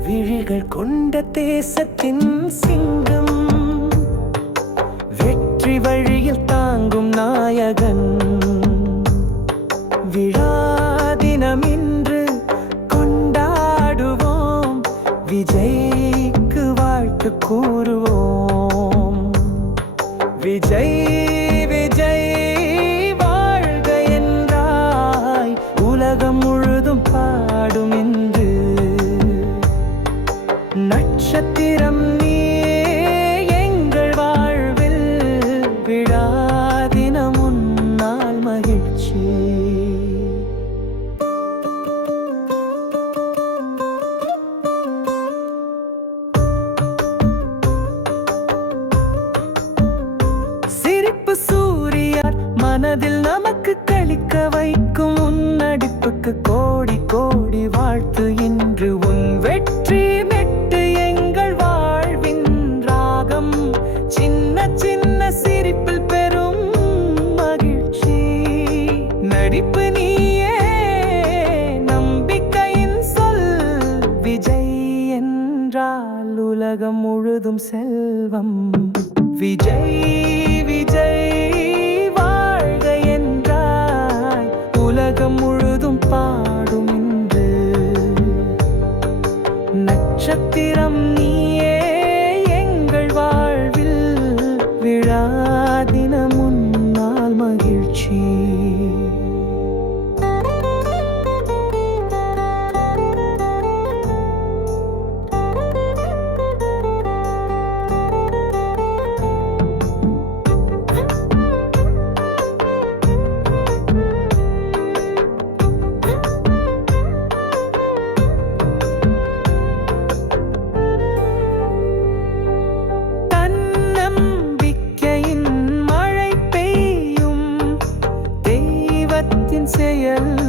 விழிகள் கொண்ட தேசத்தின் சிங்கம் வெற்றி வழியில் தான் நாயகன். விழா தினம் இன்று கொண்டாடுவோம். விஜய்க்கு வாழ்த்து கூறுவோம். சிரிப்பு சூரியார் மனதில் நமக்கு கழிக்க வைக்கும் உன் கோ விட்டால் உலகம் முழுதும் செல்வம். விஜய் விஜய் வாழ்க என்றாய். உலகம் முழுதும் பாடும் நட்சத்திரம் செயல்